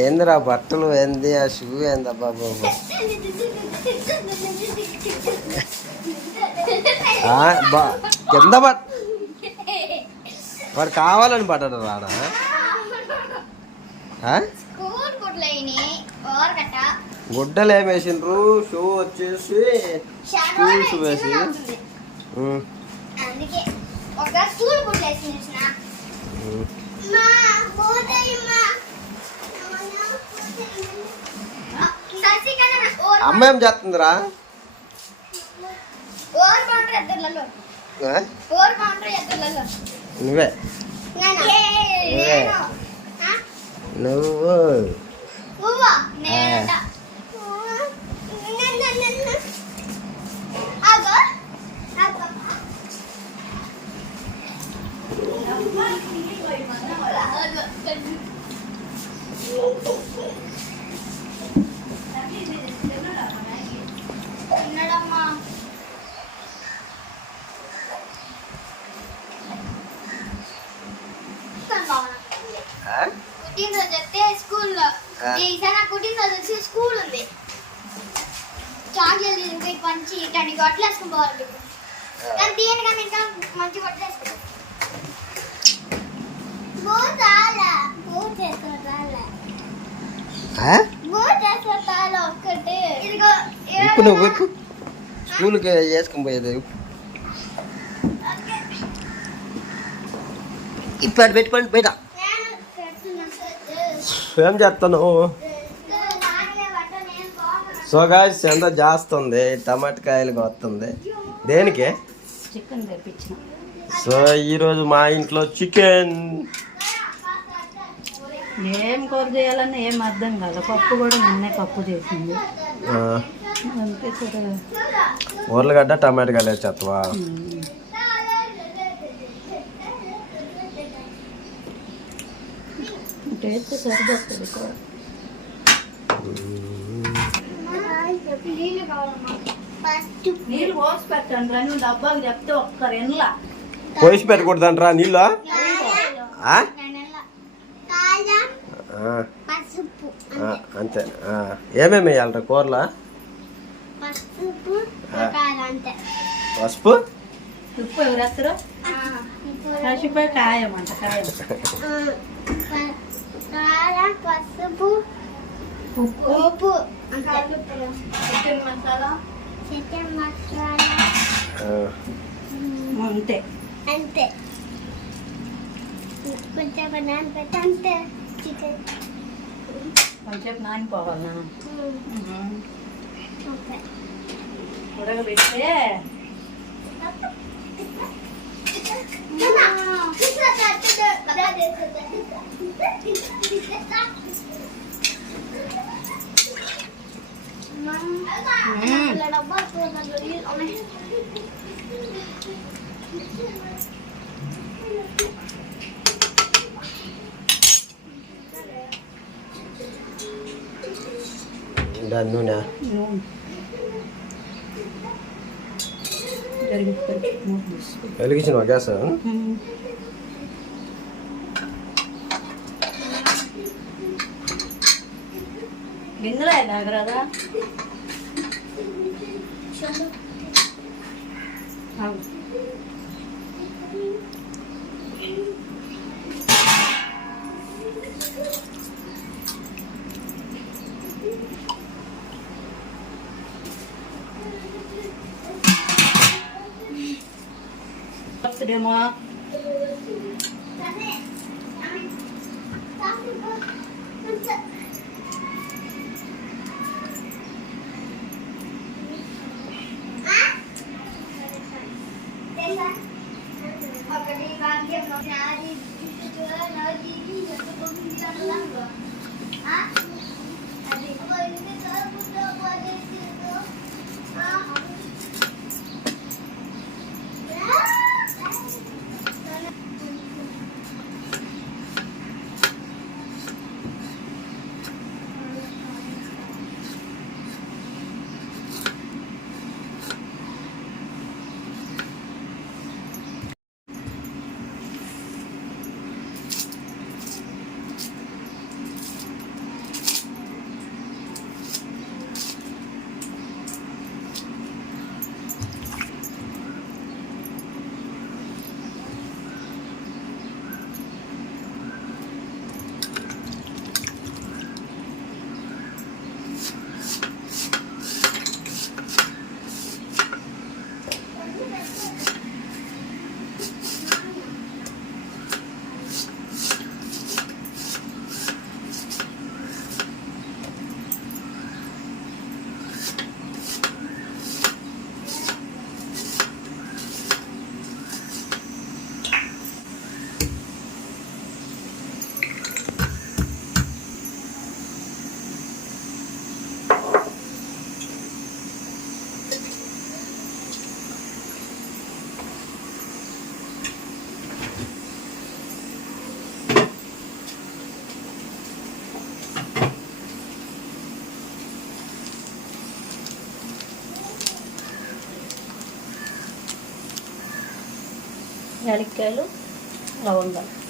ఏందిరా బట్టలు ఏంది? ఆ షూ ఏంది బాబు? కింద పట్ వాడు కావాలని పడ్డాడు రాడా. గుడ్డలు ఏం వేసిండ్రు? షూ వచ్చేసి షూస్ వేసి. అందుకే అమ్మ ఏం చేస్తుందిరా? ఓర్ బౌండరీ ఎద్దర్లలో ఆ? ఓర్ బౌండరీ ఎద్దర్లలో నువ్వే నేను ఆ? నువ్వు నువ్వా నేనంట అగో అగో ఉన్నాడమ్మా ఆ? పుట్టినరోజు ఆ. ఈసారి నా పుట్టినరోజు వచ్చి స్కూల్ ఉంది. చాక్లెట్ ఇంకా పంచి దాన్ని గొట్టలు వేసుకుని పోవాలి కానీ ఇంకా మంచి గొట్టలు వేసుకుంటాం ఇప్పుడు నువ్వు స్కూల్కి వేసుకొని పోయేది ఇప్పుడు పెట్టుకోండి బయట. ఏం చేస్తాను. సో గాయస్ ఎంత జాస్తుంది? టమాటకాయలు వస్తుంది దేనికి? సో ఈరోజు మా ఇంట్లో చికెన్ ఏం కూర చేయాలని ఏం అర్థం కాదు. పప్పు కూడా నిన్నే పప్పు చేసింది. ఉర్లగడ్డ టమాటకాయలు వేసేస్తావా టేస్ట్ సరిపోతుంది కూర నీళ్ళు పోసి పెట్టండి రా నువ్వు డబ్బాకి చెప్తే ఒక్క రెండ్లా పోసి పెట్టకూడదంట్రా నీళ్ళు? ఆ? నెల కారం ఆ, పసుపు ఆ, అంతే. ఆ. ఏమేమి వేయాలరా కూరలో? పసుపు పసుపు? ఉప్పు ఇప్పుడు కసిపోయి కాయమంట కాయం కారం పసుపు ఉప్పు ఉప్పు అంతే చికెన్ మసాలా చికెన్ మసాలా ఆ, అంతే అంతే కొంచెం నానబెట్టి అంతే చికెన్ కొంచెం నానిపోవాలనా okay Dan nuna. Ya. Dari mulut. Lagi sih nuaga sah. గిన్నెలో నాగరాదా వస్తుందేమో ఒకటి యాలక్కాయలు లవంగాలు.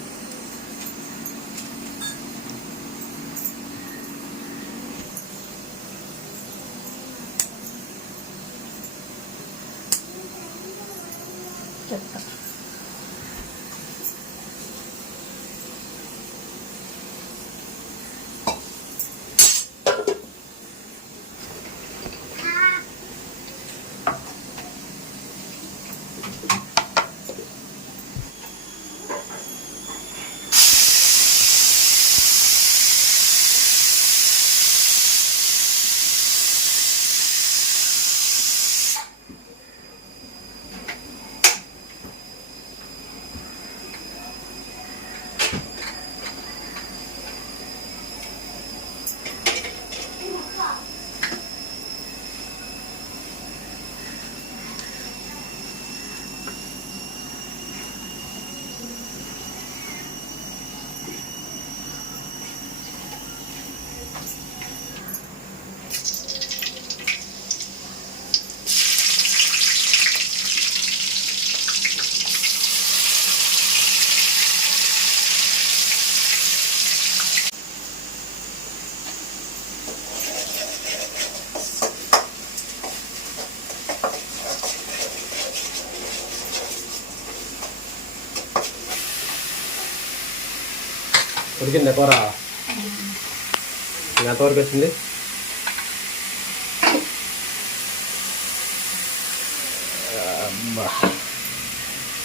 ఉడికింది కూర ఎంతవరకు వచ్చింది?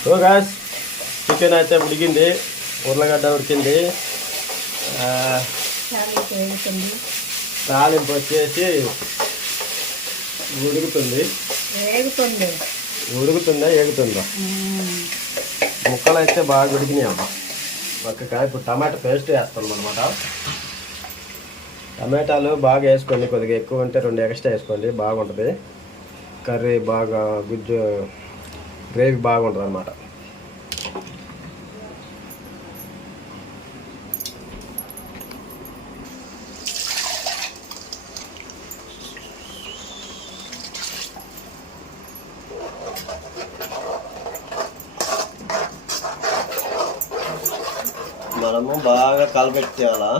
సో గాస్ చికెన్ అయితే ఉడికింది. ఉర్లగడ్డ ఉడికింది. తాలింపు వచ్చేసి ఉడుకుతుంది. ఉడుకుతుందా ఎగుతుందా మ్మ్. ముక్కలు అయితే బాగా ఉడికినాయి అమ్మ. ఒక్క ఇప్పుడు టమాటా పేస్ట్ వేస్తాం అనమాట టమాటాలు బాగా వేసుకోండి కొద్దిగా ఎక్కువ ఉంటే రెండు ఎక్స్ట్రా వేసుకోండి బాగుంటుంది. కర్రీ బాగా గుజ్జు గ్రేవీ బాగుంటుంది అనమాట మనము బాగా కలపెట్టేయాలా?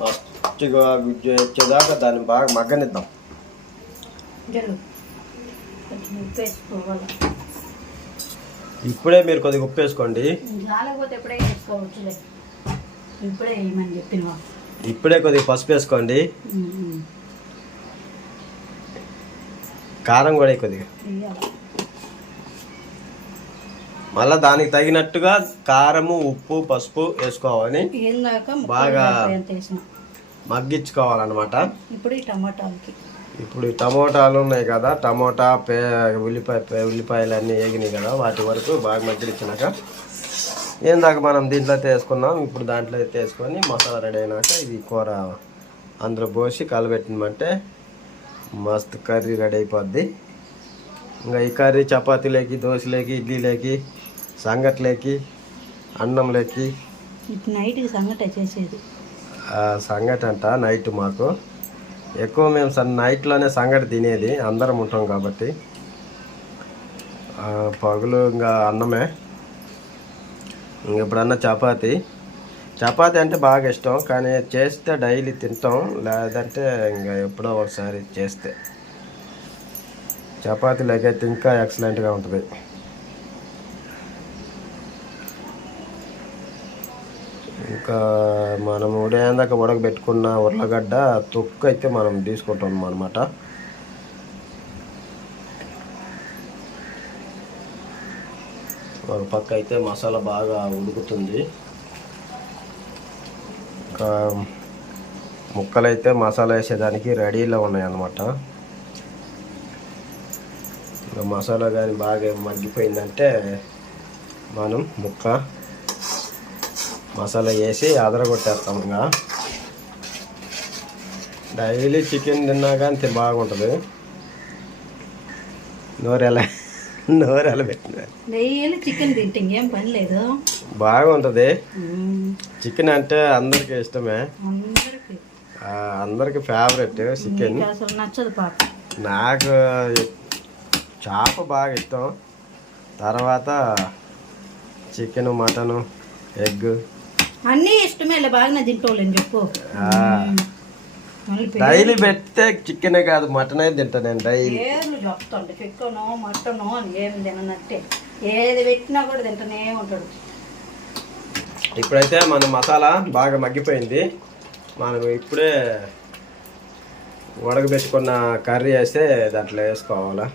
మస్తుగా గుజ్జు వచ్చేదాకా దాన్ని బాగా మగ్గనిద్దాం. ఇప్పుడే మీరు కొద్దిగా ఉప్పు వేసుకోండి. ఇప్పుడే కొద్దిగా పసుపు వేసుకోండి. కారం కూడా కొద్దిగా. మళ్ళీ దానికి తగినట్టుగా కారము ఉప్పు పసుపు వేసుకోవాలి. బాగా- మగ్గించుకోవాలన్నమాట. ఇప్పుడు ఈ టమాటాలకి. ఇప్పుడు ఈ టమోటాలు ఉన్నాయి కదా టమోటా పే ఉల్లిపాయ పే- ఉల్లిపాయలు అన్నీ వేగినాయి కదా వాటి వరకు బాగా మగ్గిలిచ్చినాక ఏందాక మనం దీంట్లో అయితే వేసుకున్నాం ఇప్పుడు దాంట్లో అయితే వేసుకొని మసాలా రెడీ అయినాక ఇది కూర అందులో పోసి కలబెట్టినమంటే మస్తు కర్రీ రెడీ అయిపోద్ది. ఇంకా ఈ కర్రీ చపాతీలోకి దోశలోకి ఇడ్లీలోకి సంగట్లోకి అన్నంలోకి. నైట్కి సంగటి చేసేది. సంగటి అంట నైట్ మాకు. ఎక్కువ మేము సన్ నైట్లోనే సంగటి తినేది అందరం ఉంటాం కాబట్టి. పగులు ఇంకా అన్నమే. ఇంక ఎప్పుడన్నా చపాతి. చపాతి అంటే బాగా ఇష్టం కానీ చేస్తే డైలీ తింటాం లేదంటే ఇంకా ఎప్పుడో ఒకసారి చేస్తే. చపాతీ అయితే ఇంకా ఎక్సలెంట్గా ఉంటుంది. మనం ఉదయం ఉడకబెట్టుకున్న ఉర్లగడ్డ తొక్కు అయితే మనం తీసుకుంటాం అనమాట ఒక పక్క అయితే మసాలా బాగా ఉడుకుతుంది. ఇంకా మసాలా వేసేదానికి రెడీలో ఉన్నాయన్నమాట ఇంకా మసాలా కానీ బాగా మగ్గిపోయిందంటే మనం ముక్క మసాలా వేసి అదరగొట్టేస్తాం ఇంకా. డైలీ చికెన్ తిన్నా కానీ బాగుంటుంది. నోరెలా నోరెలా పెట్టిన. డైలీ చికెన్ తింటే ఇంకేం పని లేదు. బాగుంటుంది. చికెన్ అంటే అందరికీ ఇష్టమే. అందరికి. Favourite chicken. నచ్చదు నాకు చేప బాగా ఇష్టం. తర్వాత చికెన్ మటను ఎగ్ అన్నీ ఇష్టమేలే బాగానే తింటోలేని చెప్పు. మళ్ళీ పేర్లు- డైలీ పెడితే చికెనే కాదు మటనే తింటా నేను డైలీ. చెప్తాండి చికెను మటను అని ఏం తిననట్టే ఏది పెట్టినా కూడా తింటూనే ఉంటాడు. ఇప్పుడైతే మన మసాలా బాగా మగ్గిపోయింది. మనం ఇప్పుడే ఉడకబెట్టుకున్న కర్రీ వేస్తే దాంట్లో వేసుకోవాలా?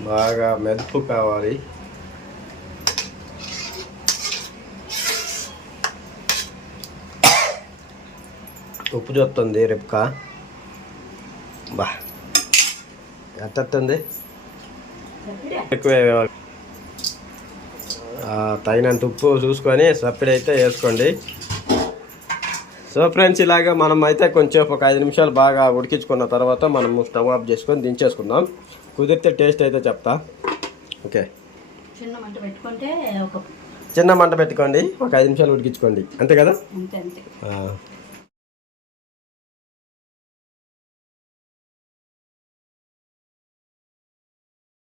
బాగా మెదుపు కావాలి. ఉప్పు చూస్తుంది రేపుక? బా. ఎట్టతుంది ఎక్కువ తగినంత ఉప్పు చూసుకొని సప్పిడి అయితే వేసుకోండి. సో ఫ్రెండ్స్ ఇలాగా మనం అయితే కొంచెం ఒక ఐదు నిమిషాలు బాగా ఉడికించుకున్న తర్వాత మనం స్టవ్ ఆఫ్ చేసుకొని దించేసుకుందాం. కుదిరితే టేస్ట్ అయితే చెప్తా. ఓకే. చిన్న మంట పెట్టుకుంటే ఒక చిన్న మంట పెట్టుకోండి. ఒక ఐదు నిమిషాలు ఉడికించుకోండి. అంతే కదా? అంతే అంతే. ఆ,